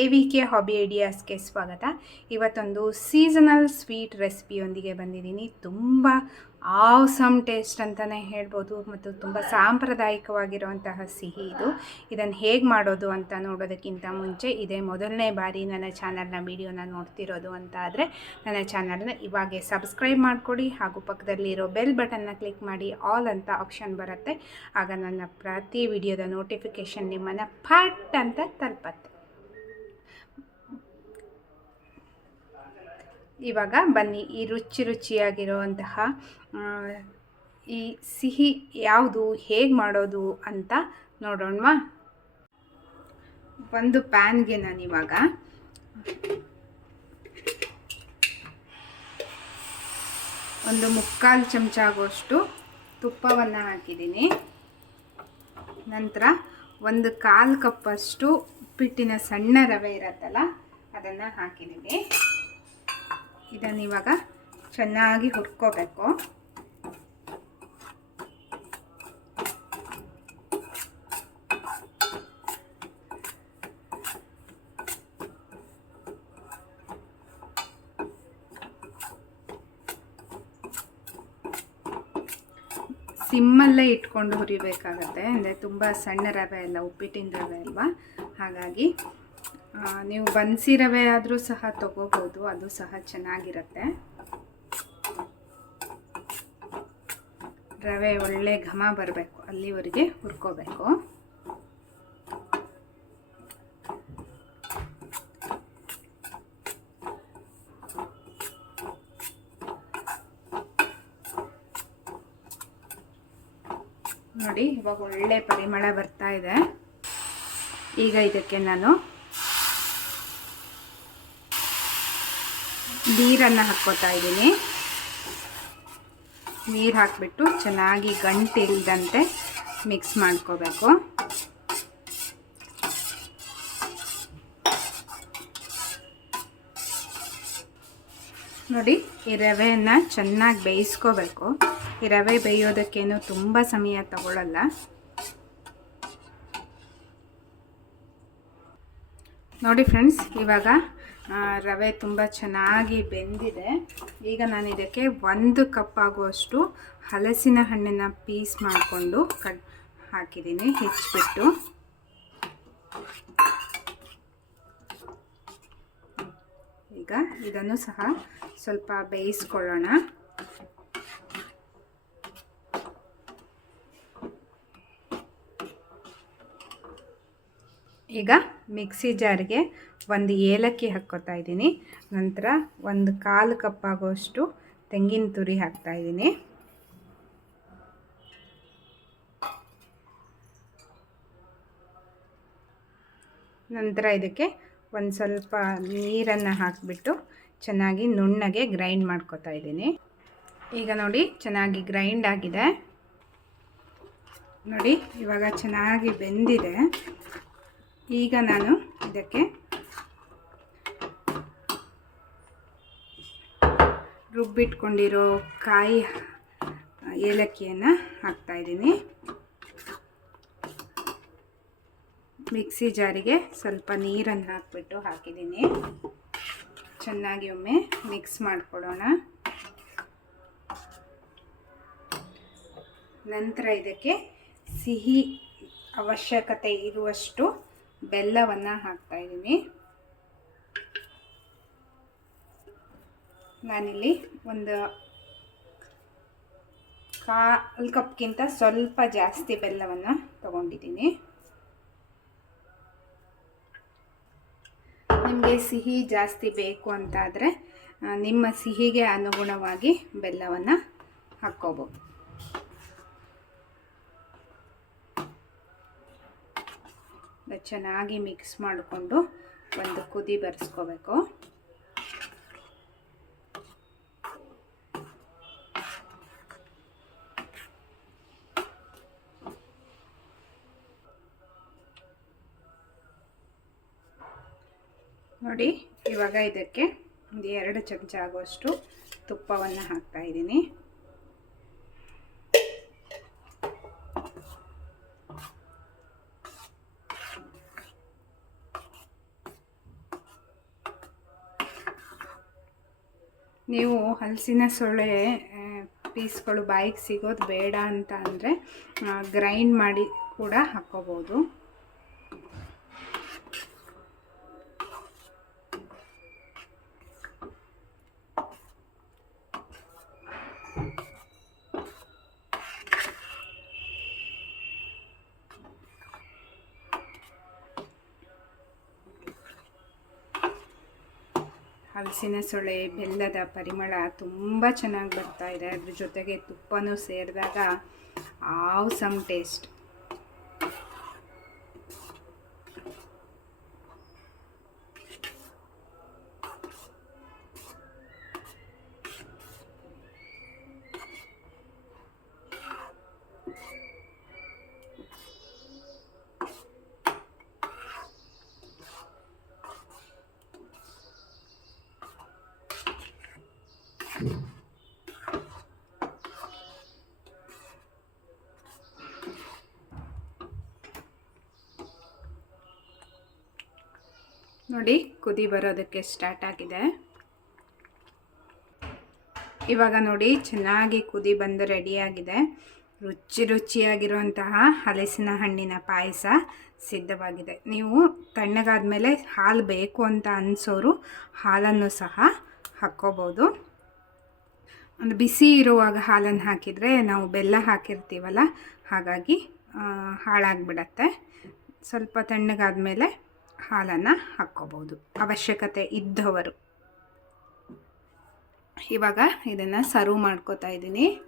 A V K hobby ಐಡಿಯಾಸ್ಗೆ ಸ್ವಾಗತ. ಇವತ್ತೊಂದು ಸೀಸನಲ್ ಸ್ವೀಟ್ ರೆಸಿಪಿಯೊಂದಿಗೆ ಬಂದಿದ್ದೀನಿ. ತುಂಬ ಆಸಮ್ ಟೇಸ್ಟ್ ಅಂತಲೇ ಹೇಳ್ಬೋದು ಮತ್ತು ತುಂಬ ಸಾಂಪ್ರದಾಯಿಕವಾಗಿರುವಂತಹ ಸಿಹಿ ಇದು. ಇದನ್ನು ಹೇಗೆ ಮಾಡೋದು ಅಂತ ನೋಡೋದಕ್ಕಿಂತ ಮುಂಚೆ ಇದೇ ಮೊದಲನೇ ಬಾರಿ ನನ್ನ ಚಾನಲ್ನ ವೀಡಿಯೋನ ನೋಡ್ತಿರೋದು ಅಂತ ಆದರೆ ನನ್ನ ಚಾನಲ್ನ ಇವಾಗೆ ಸಬ್ಸ್ಕ್ರೈಬ್ ಮಾಡಿಕೊಡಿ ಹಾಗೂ ಪಕ್ಕದಲ್ಲಿರೋ ಬೆಲ್ ಬಟನ್ನ ಕ್ಲಿಕ್ ಮಾಡಿ ಆಲ್ ಅಂತ ಆಪ್ಷನ್ ಬರುತ್ತೆ. ಆಗ ನನ್ನ ಪ್ರತಿ ವಿಡಿಯೋದ ನೋಟಿಫಿಕೇಷನ್ ನಿಮ್ಮನ್ನು ಫಟ್ ಅಂತ ತಲುಪತ್ತೆ. ಇವಾಗ ಬನ್ನಿ, ಈ ರುಚಿ ರುಚಿಯಾಗಿರುವಂತಹ ಈ ಸಿಹಿ ಯಾವುದು, ಹೇಗೆ ಮಾಡೋದು ಅಂತ ನೋಡೋಣವಾ? ಒಂದು ಪ್ಯಾನ್ಗೆ ನಾನು ಇವಾಗ ಒಂದು ಮುಕ್ಕಾಲು ಚಮಚ ಆಗುವಷ್ಟು ತುಪ್ಪವನ್ನು ಹಾಕಿದ್ದೀನಿ. ನಂತರ ಒಂದು ಕಾಲು ಕಪ್ಪಷ್ಟು ಉಪ್ಪಿಟ್ಟಿನ ಸಣ್ಣ ರವೆ ಇರುತ್ತಲ್ಲ, ಅದನ್ನು ಹಾಕಿದ್ದೀನಿ. ಇದನ್ನು ಇವಾಗ ಚೆನ್ನಾಗಿ ಹುರ್ಕೋಬೇಕು. ಸಿಮ್ಮಲ್ಲೇ ಇಟ್ಕೊಂಡು ಹುರಿಬೇಕಾಗತ್ತೆ. ಅಂದರೆ ತುಂಬ ಸಣ್ಣ ರವೆ ಅಲ್ಲ, ಉಪ್ಪಿಟ್ಟಿನ ರವೆ ಅಲ್ವಾ? ಹಾಗಾಗಿ ನೀವು ಬನ್ಸಿ ರವೆ ಆದರೂ ಸಹ ತಗೋಬೋದು, ಅದು ಸಹ ಚೆನ್ನಾಗಿರುತ್ತೆ. ರವೆ ಒಳ್ಳೆ ಘಮ ಬರಬೇಕು, ಅಲ್ಲಿವರೆಗೆ ಹುರ್ಕೋಬೇಕು. ನೋಡಿ, ಇವಾಗ ಒಳ್ಳೆ ಪರಿಮಳ ಬರ್ತಾ ಇದೆ. ಈಗ ಇದಕ್ಕೆ ನಾನು ನೀರನ್ನು ಹಾಕ್ಕೋತಾ ಇದ್ದೀನಿ. ನೀರು ಹಾಕಿಬಿಟ್ಟು ಚೆನ್ನಾಗಿ ಗಂಟು ಇಲ್ದಂತೆ ಮಿಕ್ಸ್ ಮಾಡ್ಕೋಬೇಕು. ನೋಡಿ, ಈ ರವೆಯನ್ನು ಚೆನ್ನಾಗಿ ಬೇಯಿಸ್ಕೋಬೇಕು. ಈ ರವೆ ಬೇಯೋದಕ್ಕೇನು ತುಂಬ ಸಮಯ ತಗೊಳ್ಳಲ್ಲ ನೋಡಿ ಫ್ರೆಂಡ್ಸ್ ಇವಾಗ ರವೆ ತುಂಬ ಚೆನ್ನಾಗಿ ಬೆಂದಿದೆ. ಈಗ ನಾನು ಇದಕ್ಕೆ ಒಂದು ಕಪ್ ಆಗುವಷ್ಟು ಹಲಸಿನ ಹಣ್ಣಿನ ಪೀಸ್ ಮಾಡಿಕೊಂಡು ಕಟ್ ಹಾಕಿದ್ದೀನಿ, ಹೆಚ್ಚಿಬಿಟ್ಟು. ಈಗ ಇದನ್ನು ಸಹ ಸ್ವಲ್ಪ ಬೇಯಿಸ್ಕೊಳ್ಳೋಣ. ಈಗ ಮಿಕ್ಸಿ ಜಾರಿಗೆ ಒಂದು ಏಲಕ್ಕಿ ಹಾಕ್ಕೋತಾ ಇದ್ದೀನಿ. ನಂತರ ಒಂದು ಕಾಲು ಕಪ್ ಆಗೋಷ್ಟು ತೆಂಗಿನ ತುರಿ ಹಾಕ್ತಾ ಇದ್ದೀನಿ. ನಂತರ ಇದಕ್ಕೆ ಒಂದು ಸ್ವಲ್ಪ ನೀರನ್ನು ಹಾಕಿಬಿಟ್ಟು ಚೆನ್ನಾಗಿ ನುಣ್ಣಗೆ ಗ್ರೈಂಡ್ ಮಾಡ್ಕೊತಾ ಇದ್ದೀನಿ. ಈಗ ನೋಡಿ ಚೆನ್ನಾಗಿ ಗ್ರೈಂಡ್ ಆಗಿದೆ. ನೋಡಿ ಇವಾಗ ಚೆನ್ನಾಗಿ ಬೆಂದಿದೆ. ಈಗ ನಾನು ಇದಕ್ಕೆ ರುಬ್ಬಿಟ್ಕೊಂಡಿರೋ ಕಾಯಿ ಏಲಕ್ಕಿಯನ್ನು ಹಾಕ್ತಾಯಿದ್ದೀನಿ ಮಿಕ್ಸಿ ಜಾರಿಗೆ ಸ್ವಲ್ಪ ನೀರನ್ನು ಹಾಕಿಬಿಟ್ಟು ಹಾಕಿದ್ದೀನಿ. ಚೆನ್ನಾಗಿ ಒಮ್ಮೆ ಮಿಕ್ಸ್ ಮಾಡಿಕೊಡೋಣ ನಂತರ ಇದಕ್ಕೆ ಸಿಹಿ ಅವಶ್ಯಕತೆ ಇರುವಷ್ಟು ಬೆಲ್ಲವನ್ನು ಹಾಕ್ತಾ ಇದ್ದೀನಿ. ನಾನಿಲ್ಲಿ ಒಂದು ಕಾಲು ಕಪ್ಗಿಂತ ಸ್ವಲ್ಪ ಜಾಸ್ತಿ ಬೆಲ್ಲವನ್ನು ತಗೊಂಡಿದ್ದೀನಿ. ನಿಮಗೆ ಸಿಹಿ ಜಾಸ್ತಿ ಬೇಕು ಅಂತಾದರೆ ನಿಮ್ಮ ಸಿಹಿಗೆ ಅನುಗುಣವಾಗಿ ಬೆಲ್ಲವನ್ನು ಹಾಕ್ಕೋಬೋದು ಇದು ಚೆನ್ನಾಗಿ ಮಿಕ್ಸ್ ಮಾಡಿಕೊಂಡು ಒಂದು ಕುದಿ ಬರೆಸ್ಕೋಬೇಕು. ನೋಡಿ, ಇವಾಗ ಇದಕ್ಕೆ ಒಂದು ಎರಡು ಚಮಚ ಆಗುವಷ್ಟು ತುಪ್ಪವನ್ನು ಹಾಕ್ತಾ ನೀವು ಹಲಸಿನ ಸೊಳ್ಳೆ ಪೀಸ್ಗಳು ಬಾಯಿಗೆ ಸಿಗೋದು ಬೇಡ ಅಂತ ಅಂದರೆ ಗ್ರೈಂಡ್ ಮಾಡಿ ಕೂಡ ಹಾಕ್ಕೋಬೋದು. ಹಲಸಿನ ಸೊಳೆ, ಬೆಲ್ಲದ ಪರಿಮಳ ತುಂಬ ಚೆನ್ನಾಗಿ ಬರ್ತಾ ಇದೆ. ಅದ್ರ ಜೊತೆಗೆ ತುಪ್ಪನೂ ಸೇರಿದಾಗ ಆವ್ ಸಮ್ ಟೇಸ್ಟ್. ನೋಡಿ, ಕುದಿ ಬರೋದಕ್ಕೆ ಸ್ಟಾರ್ಟ್ ಆಗಿದೆ. ಇವಾಗ ನೋಡಿ, ಚೆನ್ನಾಗಿ ಕುದಿ ಬಂದು ರೆಡಿಯಾಗಿದೆ ರುಚಿ ರುಚಿಯಾಗಿರುವಂತಹ ಹಲಸಿನ ಹಣ್ಣಿನ ಪಾಯಸ ಸಿದ್ಧವಾಗಿದೆ. ನೀವು ತಣ್ಣಗಾದ ಮೇಲೆ ಹಾಲು ಬೇಕು ಅಂತ ಅನಿಸೋರು ಹಾಲನ್ನು ಸಹ ಹಾಕ್ಕೋಬೋದು. ಒಂದು ಬಿಸಿ ಇರುವಾಗ ಹಾಲನ್ನು ಹಾಕಿದರೆ ನಾವು ಬೆಲ್ಲ ಹಾಕಿರ್ತೀವಲ್ಲ, ಹಾಗಾಗಿ ಹಾಳಾಗಿಬಿಡತ್ತೆ. ಸ್ವಲ್ಪ ತಣ್ಣಗಾದ ಮೇಲೆ ಹಾಲನ್ನು ಹಾಕ್ಕೋಬೋದು. ಅವಶ್ಯಕತೆ ಇದ್ದವರು. ಇವಾಗ ಇದನ್ನು ಸರ್ವ್ ಮಾಡ್ಕೋತಾ ಇದ್ದೀನಿ.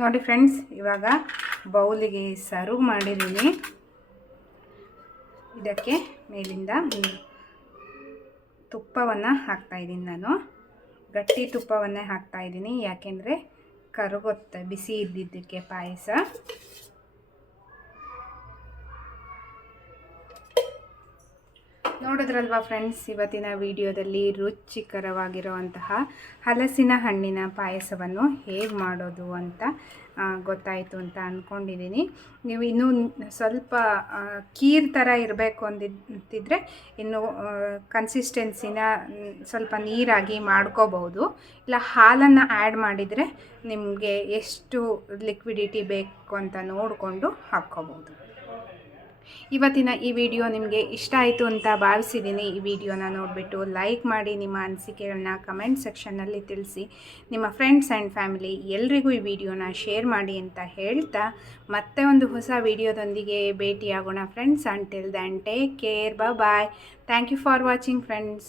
ನೋಡಿ ಫ್ರೆಂಡ್ಸ್, ಇವಾಗ ಬೌಲಿಗೆ ಸರ್ವ್ ಮಾಡಿದ್ದೀನಿ. ಇದಕ್ಕೆ ಮೇಲಿಂದ ತುಪ್ಪವನ್ನು ಹಾಕ್ತಾಯಿದ್ದೀನಿ ನಾನು. ಗಟ್ಟಿ ತುಪ್ಪವನ್ನೇ ಹಾಕ್ತಾಯಿದ್ದೀನಿ ಯಾಕೆಂದರೆ ಕರಗುತ್ತೆ, ಬಿಸಿ ಇದ್ದಿದ್ದಕ್ಕೆ ಪಾಯಸ. ನೋಡಿದ್ರಲ್ವಾ ಫ್ರೆಂಡ್ಸ್ ಇವತ್ತಿನ ವಿಡಿಯೋದಲ್ಲಿ ರುಚಿಕರವಾಗಿರುವಂತಹ ಹಲಸಿನ ಹಣ್ಣಿನ ಪಾಯಸವನ್ನು ಹೇಗೆ ಮಾಡೋದು ಅಂತ ಗೊತ್ತಾಯಿತು ಅಂತ ಅಂದ್ಕೊಂಡಿದ್ದೀನಿ ನೀವು ಇನ್ನೂ ಸ್ವಲ್ಪ ಕೀರ್ ಥರ ಇರಬೇಕು ಅಂದಿದ್ದರೆ ಇನ್ನು ಕನ್ಸಿಸ್ಟೆನ್ಸಿನ ಸ್ವಲ್ಪ ನೀರಾಗಿ ಮಾಡ್ಕೋಬಹುದು. ಇಲ್ಲ, ಹಾಲನ್ನು ಆ್ಯಡ್ ಮಾಡಿದರೆ ನಿಮಗೆ ಎಷ್ಟು ಲಿಕ್ವಿಡಿಟಿ ಬೇಕು ಅಂತ ನೋಡಿಕೊಂಡು ಹಾಕ್ಕೋಬೋದು ಇವತ್ತಿನ ಈ ವಿಡಿಯೋ ನಿಮಗೆ ಇಷ್ಟ ಆಯಿತು ಅಂತ ಭಾವಿಸಿದ್ದೀನಿ. ಈ ವಿಡಿಯೋನ ನೋಡಿಬಿಟ್ಟು ಲೈಕ್ ಮಾಡಿ ನಿಮ್ಮ ಅನಿಸಿಕೆಗಳನ್ನ ಕಮೆಂಟ್ ಸೆಕ್ಷನ್ನಲ್ಲಿ ತಿಳಿಸಿ. ನಿಮ್ಮ ಫ್ರೆಂಡ್ಸ್ ಆ್ಯಂಡ್ ಫ್ಯಾಮಿಲಿ ಎಲ್ರಿಗೂ ಈ ವಿಡಿಯೋನ ಶೇರ್ ಮಾಡಿ ಅಂತ ಹೇಳ್ತಾ ಮತ್ತೆ ಒಂದು ಹೊಸ ವಿಡಿಯೋದೊಂದಿಗೆ ಭೇಟಿಯಾಗೋಣ friends until then take care bye thank you for watching friends